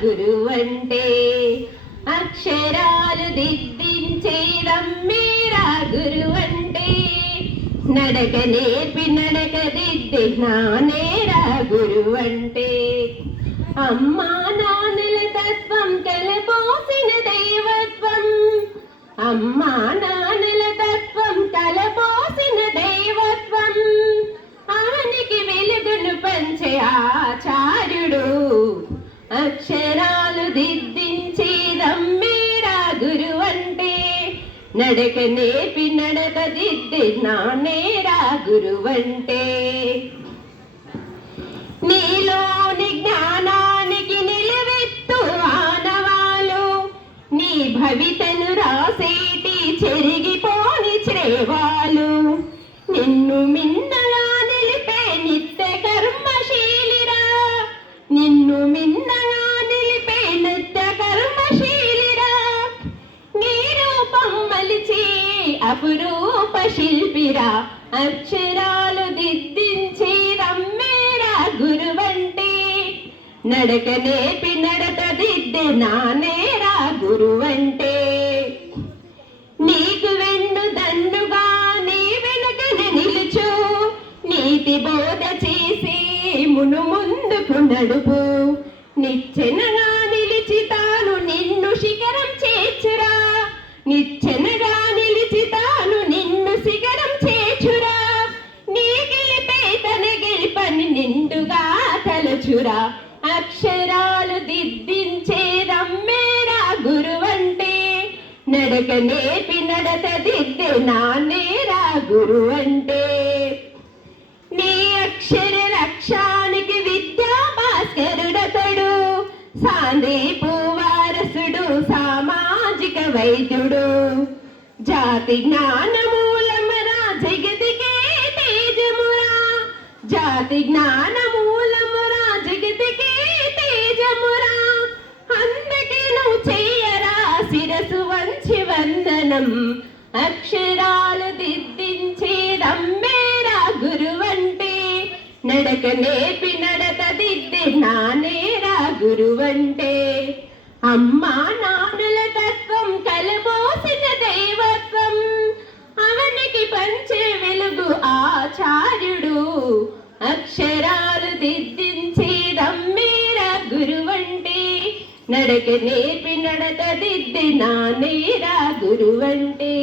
గురువంటే అక్షరాలు దిద్దించేదమ్మేరా గురువంటే నడక నేర్పి నడక దిద్ది నానేరా గురువంటే అమ్మా నాన్నల తత్వం కలపోసిన దైవత్వం అమ్మా నాన్నల తత్వం కలపోసిన దైవత్వం ఆనికి వెలుగును పంచే ఆచార్యుడు అక్షరాలు దిద్దించేదమ్మేరా గురువంటే నడక నేర్పి నడక దిద్ది నానేరా గురువంటే నీలోని జ్ఞానానికి నిలువెత్తు ఆనవాలు నీ భవితను రాసేటి చెరిగిపోని శ్రేవాలు నిన్ను మిన్నగా నిలిపే నిత్య కర్మశీలిరా నిన్ను మిన్నగా నిలిపే నిత్య కర్మశీలిరా నీ రూపం మలిచి అపురూప శిల్పిరా అక్షరాలు దిద్దించేదమ్మేరా గురువంటే నడక నేర్పి నడత దిద్దే నానేరా గురువంటే నీకు వెన్ను దన్నుగా నీ వెనుకనే నిలుచు నీతి బోధ చేసి మును ముందుకు నడుపు నిచ్చెనగా నిలిచి తాను నిన్ను శిఖరం చేర్చురా నిచ్చెనగా నిలిచి తాను నిన్ను శిఖరం చేర్చురా నీ గెలిపే తన గెలిపని నిండుగా తలచురా అక్షరాలు దిద్దించేదమ్మేరా గురువంటే నడక నేర్పి నడత దిద్దే నానేరా గురువంటే నీ అక్షర లక్ష్యానికి విద్యా భాస్కరుడతడు సాందీపు వారసుడు సామాజిక వైద్యుడు జాతి జ్ఞానమూలమరా జగతికే తేజమురా జాతి జ్ఞానమూలమురా జగతికే తేజమురా అందుకే నువ్వు చెయ్యరా శిరసు వంచి వందనం అక్షరాలు దిద్దించేదమ్మేరా గురువంటే నడక నేర్పి నడత దిద్దే నానేరా గురువంటే అమ్మా నాన్నల తత్వం కలబోసిన దైవత్వం అవనికి పంచే వెలుగు ఆచార్యుడు అక్షరాలు దిద్దించేదమ్మేరా గురువంటే నడక నేర్పి నడత దిద్దే నానేరా గురువంటే